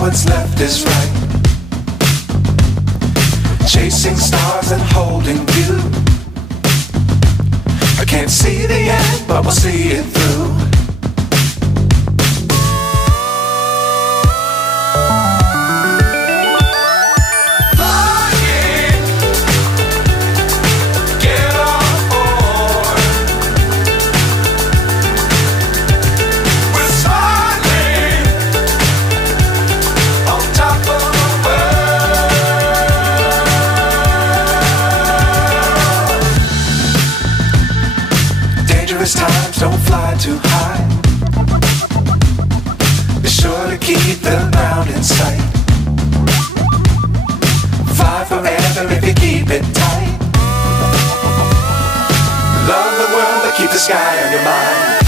what's left is right. Chasing stars and holding you. I can't see the end, but we'll see it through. Times don't fly too high. Be sure to keep the ground in sight. Fly forever if you keep it tight. Love the world but keep the sky on your mind.